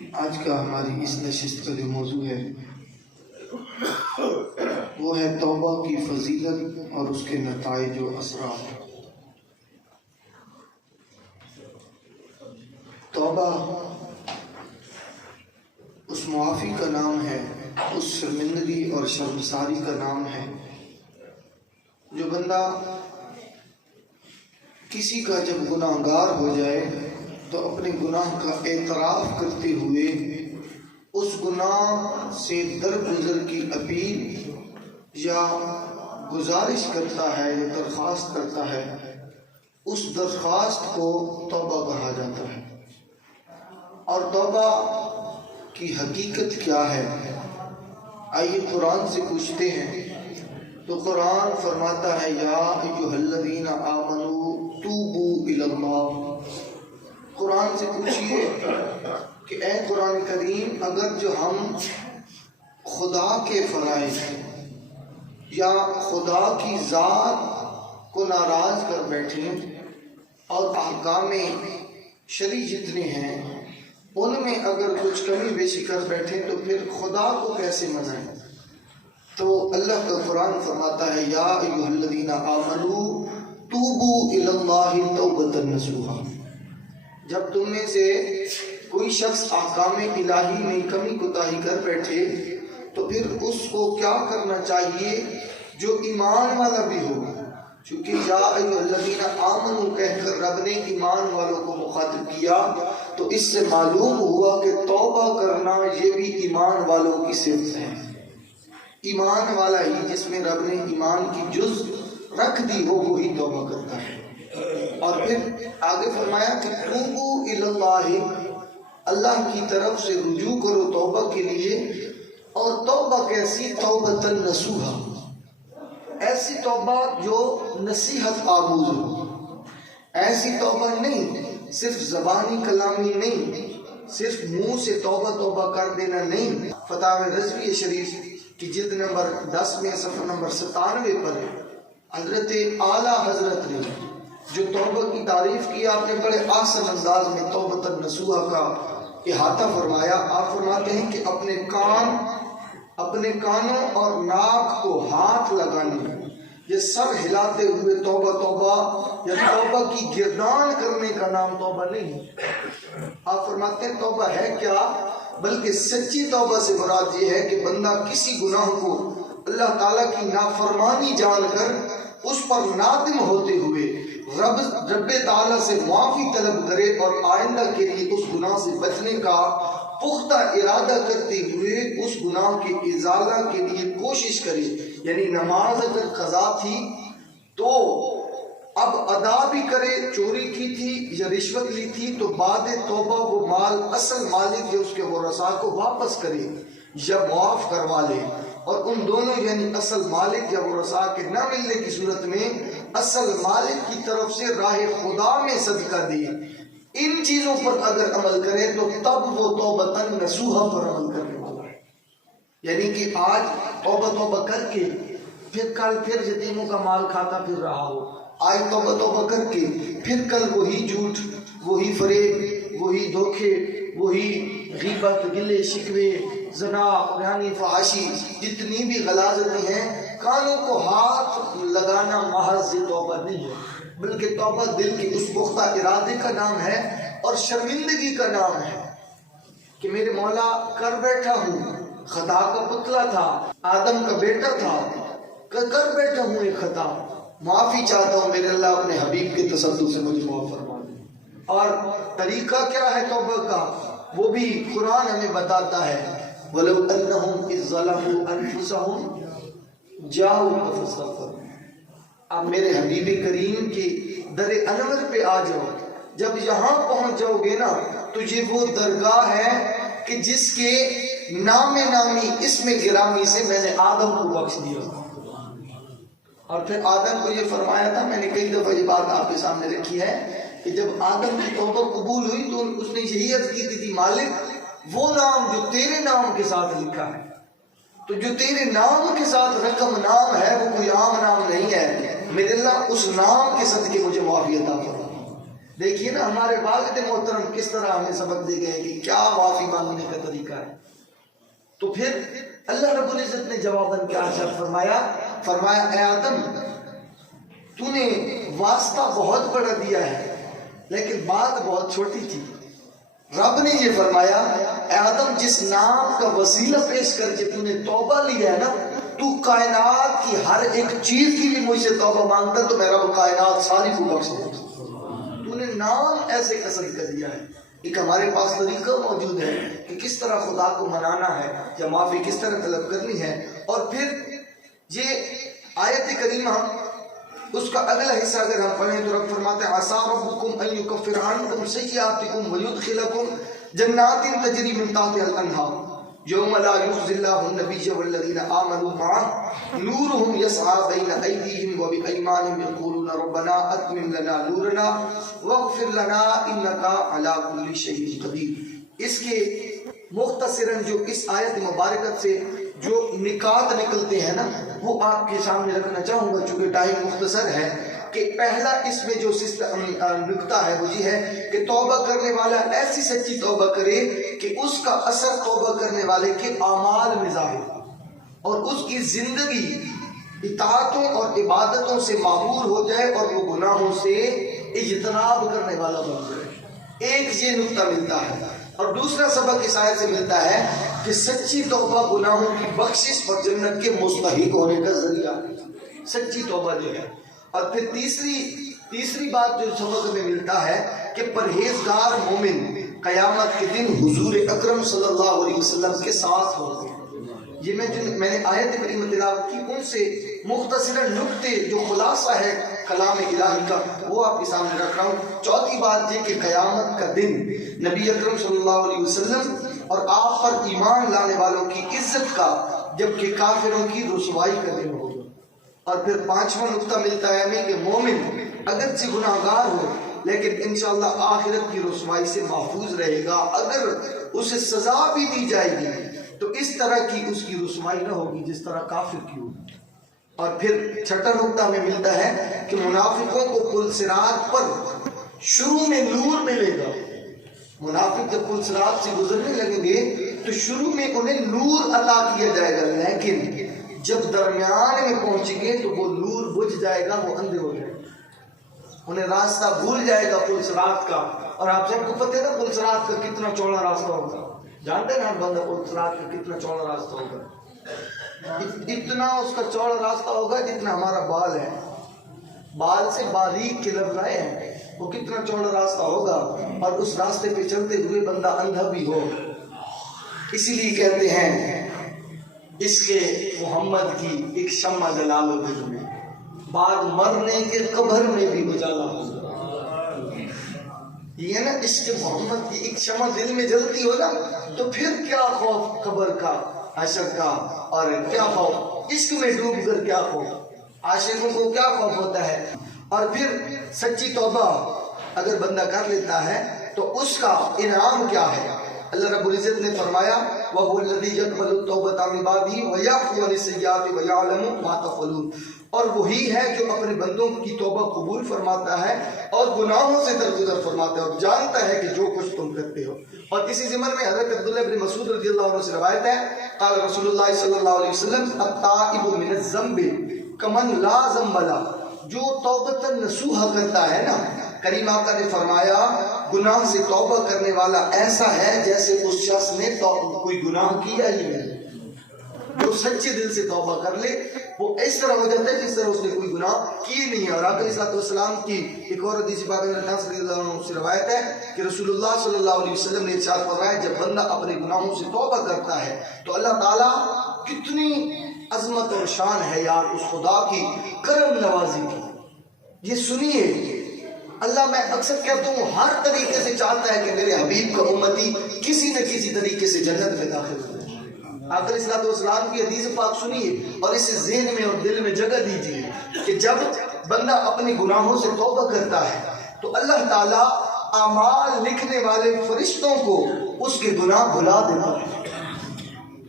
آج کا ہماری اس نشست کا جو موضوع ہے وہ ہے توبہ کی فضیلت اور اس کے نتائج و اثرات۔ توبہ اس معافی کا نام ہے، اس شرمندگی اور شرمساری کا نام ہے جو بندہ کسی کا جب گناہ گار ہو جائے تو اپنے گناہ کا اعتراف کرتے ہوئے اس گناہ سے درگزر کی اپیل یا گزارش کرتا ہے یا درخواست کرتا ہے، اس درخواست کو توبہ کہا جاتا ہے۔ اور توبہ کی حقیقت کیا ہے؟ آئیے قرآن سے پوچھتے ہیں تو قرآن فرماتا ہے یا ایھا الذین آمنوا توبوا الی اللہ۔ قرآن سے پوچھئے کہ اے قرآن کریم، اگر جو ہم خدا کے فرائض یا خدا کی ذات کو ناراض کر بیٹھیں اور احکام شرعی جتنے ہیں ان میں اگر کچھ کمی بیشی کر بیٹھیں تو پھر خدا کو کیسے منائیں؟ تو اللہ کا قرآن فرماتا ہے یا ایھا الذین آمنوا توبوا الی اللہ توبۃ نصوحا۔ جب تم میں سے کوئی شخص احکام الہی میں کمی کوتاہی کر بیٹھے تو پھر اس کو کیا کرنا چاہیے؟ جو ایمان والا بھی ہو، چونکہ یا ایھا الذین آمنوا کہہ کر رب نے ایمان والوں کو مخاطب کیا تو اس سے معلوم ہوا کہ توبہ کرنا یہ بھی ایمان والوں کی صفت ہے۔ ایمان والا ہی جس میں رب نے ایمان کی جز رکھ دی ہو وہی توبہ کرتا ہے۔ اور پھر آگے فرمایا کہ توبوا الی اللہ، اللہ کی طرف سے رجوع کرو توبہ کے لیے۔ اور توبہ کیسی؟ توبۃ نصوحا، ایسی توبہ جو نصیحت آموز ہو، ایسی توبہ نہیں صرف زبانی کلامی نہیں، صرف منہ سے توبہ توبہ کر دینا نہیں۔ فتاوی رضوی شریف کی جلد نمبر 10 میں صفحہ نمبر 97 پر حضرت اعلیٰ حضرت نے جو توبہ کی تعریف کی، آپ نے بڑے آسان انداز میں توبۃ نصوحا کا احاطہ فرمایا۔ آپ فرماتے ہیں کہ اپنے کانوں اور ناک کو ہاتھ لگانے یہ سر ہلاتے ہوئے توبہ توبہ یا توبہ کی گردان کرنے کا نام توبہ نہیں ہے۔ آپ فرماتے ہیں توبہ ہے کیا؟ بلکہ سچی توبہ سے مراد یہ ہے کہ بندہ کسی گناہ کو اللہ تعالیٰ کی نافرمانی جان کر اس پر نادم ہوتے ہوئے رب تعالیٰ سے معافی طلب کرے اور آئندہ کے لیے اس گناہ سے بچنے کا پختہ ارادہ کرتے ہوئے اس گناہ کے ازالہ کے لیے کوشش کرے۔ یعنی نماز اگر قضا تھی تو اب ادا بھی کرے، چوری کی تھی یا رشوت لی تھی تو بعد توبہ وہ مال اصل مالک یا اس کے ورثاء کو واپس کرے یا معاف کروا لے۔ اور ان دونوں یعنی اصل مالک یا ورثاء کے نہ ملنے کی صورت میں اصل مالک کی طرف سے راہ خدا میں صدقہ دے۔ ان چیزوں پر اگر عمل کرے تو تب وہ توبۃ نصوحا پر عمل کرنے والا ہے۔ یعنی کہ آج توبہ کر کے پھر کل پھر یتیموں کا مال کھاتا پھر رہا ہو، آج توبہ کر کے پھر کل وہی جھوٹ، وہی فریب، وہی دھوکے، وہی غیبت، گلے شکوے، زنا، یعنی فحاشی، جتنی بھی غلاظتیں ہیں، کانوں کو ہاتھ لگانا محض یہ توبہ نہیں ہے، بلکہ توبہ دل کے اس پختہ ارادے کا نام ہے اور شرمندگی کا نام ہے کہ میرے مولا کر بیٹھا ہوں، خطا کا پتلا تھا، آدم کا بیٹا تھا، کر بیٹھا ہوں ایک خطا، معافی چاہتا ہوں میرے اللہ اپنے حبیب کے تصدق سے مجھے معاف فرما دے۔ اور طریقہ کیا ہے توبہ کا؟ وہ بھی قرآن ہمیں بتاتا ہے وَلَوْ أَنَّهُمْ إِذْ ظَلَمُوا أَنفُسَهُمْ جَاءُوكَ فَاسْتَغْفَرُوا۔ آپ میرے حبیب کریم کے در انور پہ آ جاؤ، جب یہاں پہنچ جاؤ گے نا تو یہ وہ درگاہ ہے کہ جس کے نام نامی اسم گرامی سے میں نے آدم کو بخش دیا۔ اور پھر آدم کو یہ فرمایا تھا، میں نے کئی دفعہ یہ بات آپ کے سامنے رکھی ہے کہ جب آدم کی توبہ قبول ہوئی تو اس نے یہی عرض کی تھی مالک وہ نام جو تیرے نام کے ساتھ لکھا ہے، تو جو تیرے نام کے ساتھ رقم نام ہے وہ کوئی عام نام نہیں ہے، میرے اللہ اس نام کے صدقے مجھے معافی عطا فرما۔ دیکھیے نا ہمارے والد محترم کس طرح ہمیں سبق دے گئے کہ کیا معافی مانگنے کا طریقہ ہے. تو پھر اللہ رب العزت نے جواباً کیا فرمایا اے آدم تو نے واسطہ بہت بڑا دیا ہے لیکن بات بہت چھوٹی تھی. رب نے یہ فرمایا اے آدم جس نام کا وسیلہ پیش کر کے تو نے توبہ لیا ہے نا, تو کائنات کی ہر ایک چیز کے لیے مجھ سے توبہ مانگتا تو میرا وہ کائنات ساری کو بخش دیتا. تو نے نام ایسے قصد کر دیا ہے. ایک ہمارے پاس طریقہ موجود ہے کہ کس طرح خدا کو منانا ہے یا معافی کس طرح طلب کرنی ہے. اور پھر یہ آیت کریمہ اس کا اگلا حصہ اگر ہم پڑھیں تو رب فرماتے ہیں عسیٰ ربکم ان یکفر عنکم سیئاتکم ویدخلکم جنات تجری من تحتہا الانہار یوم لا یخزی اللہ النبی والذین آمنوا معہ نورہم یسعی بین ایدیہم وبایمانہم یقولون ربنا اتمم لنا نورنا واغفر لنا انکا علی کل شیء قدیر. اس کے مختصراً جو اس آیت مبارکت سے جو نکات نکلتے ہیں نا وہ آپ کے سامنے رکھنا چاہوں گا چونکہ ٹائم مختصر ہے. کہ پہلا اس میں جو نکتہ ہے وہ یہ ہے کہ توبہ کرنے والا ایسی سچی توبہ کرے کہ اس کا اثر توبہ کرنے والے کے اعمال میں ظاہر اور اس کی زندگی اطاعتوں اور عبادتوں سے معمور ہو جائے اور وہ گناہوں سے اجتناب کرنے والا بن جائے. ایک یہ نکتہ ملتا ہے. اور دوسرا سبق اس آیت سے ملتا ہے کہ سچی توبہ گناہوں کی بخشش اور جنت کے مستحق ہونے کا ذریعہ سچی توبہ جو ہے. اور پھر تیسری بات جو سبق میں ملتا ہے کہ پرہیزگار مومن قیامت کے دن حضور اکرم صلی اللہ علیہ وسلم کے ساتھ ہوں گے. یہ میں نے آیت کریمہ تلاوت کی ان سے مختصر نکتے جو خلاصہ ہے کلام الہی کا وہ آپ کے سامنے رکھ رہا ہوں. چوتھی بات یہ کہ قیامت کا دن نبی اکرم صلی اللہ علیہ وسلم اور آپ پر ایمان لانے والوں کی عزت کا جبکہ کافروں کی رسوائی کا دن ہوگا. اور پھر پانچواں نکتہ ملتا ہے ہمیں کہ مومن اگرچہ گناہگار ہو لیکن انشاءاللہ آخرت کی رسوائی سے محفوظ رہے گا. اگر اسے سزا بھی دی جائے گی تو اس طرح کی اس کی رسوائی نہ ہوگی جس طرح کافر کی ہوگی. اور پھر چھٹا نکتہ ہمیں ملتا ہے کہ منافقوں کو پل صراط پر شروع میں نور ملے گا. منافق جب پل صراط سے گزرنے لگیں گے تو شروع میں انہیں نور عطا کیا جائے گا لیکن جب درمیان میں پہنچیں گے تو وہ نور بجھ جائے گا, وہ اندھے ہو جائے گا, انہیں راستہ بھول جائے گا پل صراط کا. اور آپ سب کو پتہ ہے نا پل صراط کا کتنا چوڑا راستہ ہوگا, جانتے ہیں نا بندہ پل صراط کا کتنا چوڑا راستہ ہوگا. اتنا اس کا چوڑا راستہ ہوگا جتنا ہمارا بال ہے, بال سے باریک کے لمبائے ہیں, وہ کتنا چوڑا راستہ ہوگا. اور اس راستے پہ چلتے ہوئے بندہ اندھا بھی ہو. اسی لیے کہتے ہیں اس کے محمد کی ایک شمع جلا لو دل میں, بعد مرنے کے قبر میں بھی اجالا ہو. یہ ہے نا اس کے محمد کی ایک شمع دل میں جلتی ہو نا تو پھر کیا خوف قبر کا, حشر کا, اور کیا خوف عشق میں ڈوب کر کیا خوف, عاشقوں کو کیا خوف ہوتا ہے. اور پھر سچی توبہ اگر بندہ کر لیتا ہے تو اس کا انعام کیا ہے. اللہ رب العزت نے فرمایا وَهُوَ الَّذِي يَقْبَلُ التَّوْبَةَ مِنْ عِبَادِهِ وَيَعْفُو عَنِ السَّيِّئَاتِ وَيَعْلَمُ مَا تَفْعَلُونَ. اور وہی ہے جو اپنے بندوں کی توبہ قبول فرماتا ہے اور گناہوں سے درگزر فرماتا ہے اور جانتا ہے کہ جو کچھ تم کرتے ہو. اور اسی ضمن میں حضرت عبداللہ بن مسعود رضی اللہ عنہ سے روایت ہے قال رسول اللہ صلی اللہ علیہ وسلم التائب من الذنب کمن لا ذنب له. جو توبۃ نصوحہ کرتا ہے نا, کریم آقا نے فرمایا گناہ سے توبہ کرنے والا ایسا ہے جیسے اس شخص نے کوئی گناہ کیا ہی نہیں. جو سچے دل سے توبہ کر لے وہ اس طرح ہو جاتا ہے جس طرح اس نے کوئی گناہ کیے نہیں ہے. اور آقا علیہ السلام کی ایک اور حدیث پاک میں رضی اللہ عنہ سے روایت ہے کہ رسول اللہ صلی اللہ علیہ وسلم نے ارشاد فرمایا جب بندہ اپنے گناہوں سے توبہ کرتا ہے تو اللہ تعالیٰ کتنی عظمت اور شان ہے یار اس خدا کی کرم نوازی کی. یہ سنیے اللہ میں اکثر کہتا ہوں ہر طریقے سے چاہتا ہے کہ میرے حبیب کا امتی کسی نہ کسی طریقے سے جنت میں داخل ہو جائے. آقا علیہ السلام کی حدیث پاک سنیے اور اسے ذہن میں اور دل میں جگہ دیجیے کہ جب بندہ اپنے گناہوں سے توبہ کرتا ہے تو اللہ تعالیٰ اعمال لکھنے والے فرشتوں کو اس کے گناہ بھلا دیتا ہے.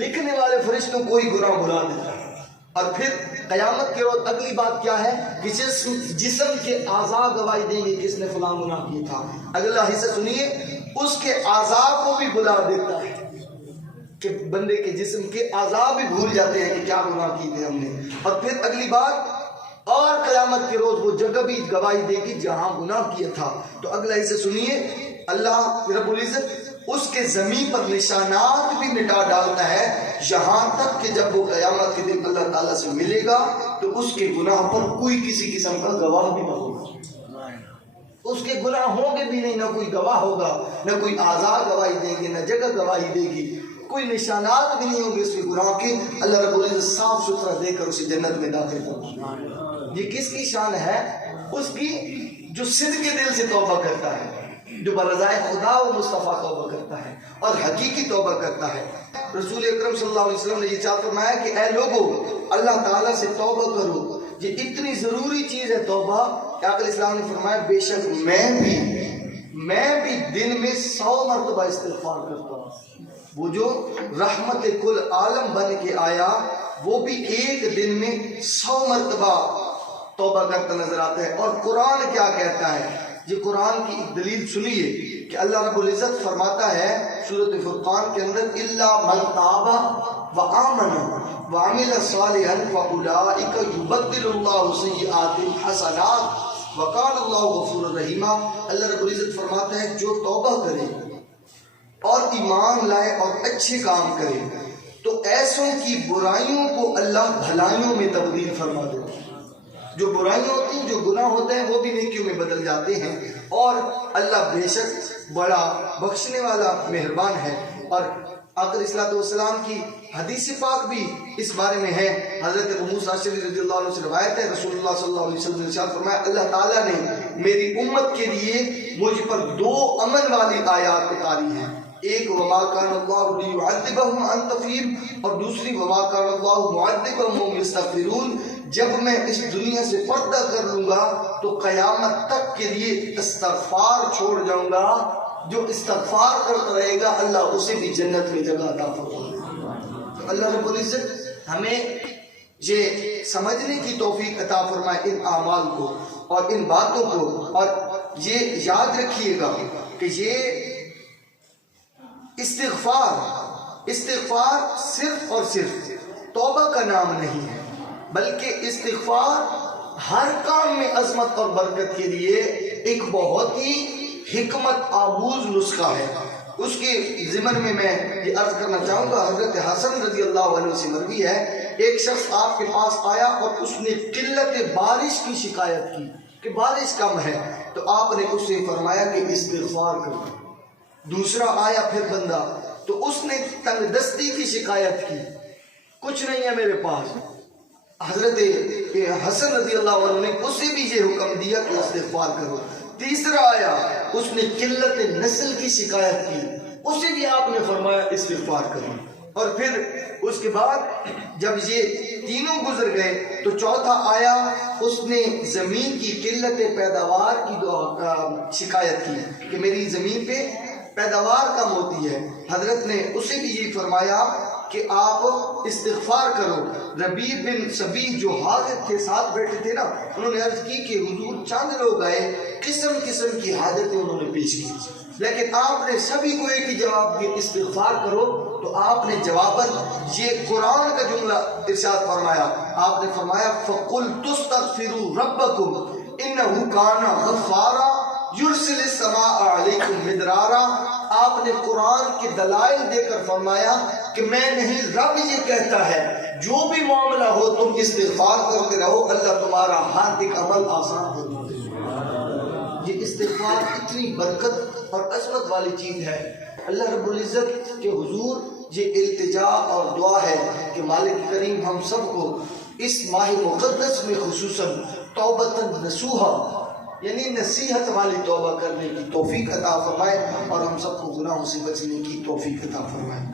لکھنے والے فرشتوں کوئی گناہ بھلا دیتا ہے. اور پھر قیامت کے روز اگلی بات کیا ہے کہ جسم کے اعضاء گواہی دیں گے کس نے فلاں گناہ کیا تھا. اگلا حصہ سنیے، اس کے اعضاء کو بھی بلا دیتا ہے کہ بندے کے جسم کے اعضاء بھی بھول جاتے ہیں کہ کیا گناہ کیے تھے ہم نے. اور پھر اگلی بات، اور قیامت کے روز وہ جگہ بھی گواہی دے گی جہاں گناہ کیا تھا. تو اگلا حصہ سنیے، اللہ رب العزت اس کے زمین پر نشانات بھی مٹا ڈالتا ہے، یہاں تک کہ جب وہ قیامت کے دن اللہ تعالیٰ سے ملے گا تو اس کے گناہ پر کوئی کسی قسم کا گواہ بھی نہ ہوگا. اس کے گناہ ہوں گے بھی نہیں، نہ کوئی گواہ ہوگا، نہ کوئی اعضاء گواہی دیں گے، نہ جگہ گواہی دے گی، کوئی نشانات بھی نہیں ہوں گے اس کے گناہ کے. اللہ رب العزت صاف ستھرا دے کر اسے جنت میں داخل کرے. یہ کس کی شان ہے؟ اس کی جو صدق کے دل سے توبہ کرتا ہے، جو برضائے خدا و مصطفیٰ توبہ کرتا ہے اور حقیقی توبہ کرتا ہے. رسول اکرم صلی اللہ علیہ وسلم نے یہ چاہ فرمایا کہ اے لوگو، اللہ تعالیٰ سے توبہ کرو، یہ اتنی ضروری چیز ہے توبہ کہ آقا اسلام نے فرمایا بے شک میں بھی دن میں 100 مرتبہ استغفار کرتا ہوں. وہ جو رحمت کل عالم بن کے آیا وہ بھی ایک دن میں 100 مرتبہ توبہ کرتا نظر آتا ہے. اور قرآن کیا کہتا ہے؟ یہ قرآن کی ایک دلیل سنیے کہ اللہ رب العزت فرماتا ہے سورۃ فرقان کے اندر، الا من تاب وآمن وعمل صالحا فاولئک یبدل اللہ سیئاتہم حسنات وکان اللہ غفورا رحیما. اللہ رب العزت فرماتا ہے جو توبہ کرے اور ایمان لائے اور اچھے کام کرے تو ایسوں کی برائیوں کو اللہ بھلائیوں میں تبدیل فرما دے. جو برائیاں ہوتی ہیں، جو گناہ ہوتے ہیں، وہ بھی نیکیوں میں بدل جاتے ہیں. اور اللہ بے شک بڑا بخشنے والا مہربان ہے. اور آقا علیہ الصلوۃ والسلام کی حدیث پاک بھی اس بارے میں ہے. حضرت ابو موسیٰ اشعری رضی اللہ عنہ سے روایت ہے، رسول اللہ صلی اللہ علیہ وسلم نے ارشاد فرمایا اللہ تعالیٰ نے میری امت کے لیے مجھ پر 2 امن والی آیات اتاری ہیں. ایک وما کان اللہ لیعذبہم وانت فیہم، اور دوسری وما کان اللہ معذبہم وہم یستغفرون. جب میں اس دنیا سے پردہ کر لوں گا تو قیامت تک کے لیے استغفار چھوڑ جاؤں گا. جو استغفار کرتا رہے گا اللہ اسے بھی جنت میں جگہ عطا فرمائے گا. تو اللہ رب العزت ہمیں یہ سمجھنے کی توفیق عطا فرمائے ان اعمال کو اور ان باتوں کو. اور یہ یاد رکھیے گا کہ یہ استغفار صرف اور صرف توبہ کا نام نہیں ہے، بلکہ استغفار ہر کام میں عظمت اور برکت کے لیے ایک بہت ہی حکمت آموز نسخہ ہے. اس کے ضمن میں یہ عرض کرنا چاہوں گا، حضرت حسن رضی اللہ عنہ سے مروی ہے، ایک شخص آپ کے پاس آیا اور اس نے قلت بارش کی شکایت کی کہ بارش کم ہے، تو آپ نے اس سے فرمایا کہ استغفار کرو. دوسرا آیا پھر بندہ، تو اس نے تنگ دستی کی شکایت کی، کچھ نہیں ہے میرے پاس. حضرت حسن رضی اللہ عنہ نے اسے بھی یہ حکم دیا کہ استغفار کرو. تیسرا آیا، اس نے قلت نسل کی شکایت کی، اسے بھی آپ نے فرمایا استغفار کرو. اور پھر اس کے بعد جب یہ تینوں گزر گئے تو چوتھا آیا، اس نے زمین کی قلت پیداوار کی شکایت کی کہ میری زمین پہ پیداوار کم ہوتی ہے. حضرت نے اسے بھی یہ فرمایا کہ آپ استغفار کرو. ربیع بن سبی جو حاضر تھے ساتھ بیٹھے تھے نا، انہوں نے عرض کی کہ حضور چند لوگ آئے، قسم قسم کی حاجتیں انہوں نے پیش کی، لیکن آپ نے سبھی کو ایک ہی جواب دیا استغفار کرو. تو آپ نے جواباً یہ قرآن کا جملہ ارشاد فرمایا. آپ نے فرمایا فَقُلْتُ اسْتَغْفِرُوا رَبَّكُمْ إِنَّهُ كَانَ غَفَّارًا یرسل السماء علیکم مدرارا. آپ نے قرآن کے دلائل دے کر فرمایا کہ میں نہیں، رب یہ کہتا ہے جو بھی معاملہ ہو تم استغفار کرتے رہو، اللہ تمہارا ہر ایک عمل آسان فرما دے گا. یہ استغفار اتنی برکت اور عظمت والی چیز ہے. اللہ رب العزت کے حضور یہ التجا اور دعا ہے کہ مالک کریم ہم سب کو اس ماہ مقدس میں خصوصاً توبۃ نصوحا یعنی نصیحت والی توبہ کرنے کی توفیق عطا فرمائے اور ہم سب کو گناہوں سے بچنے کی توفیق عطا فرمائے.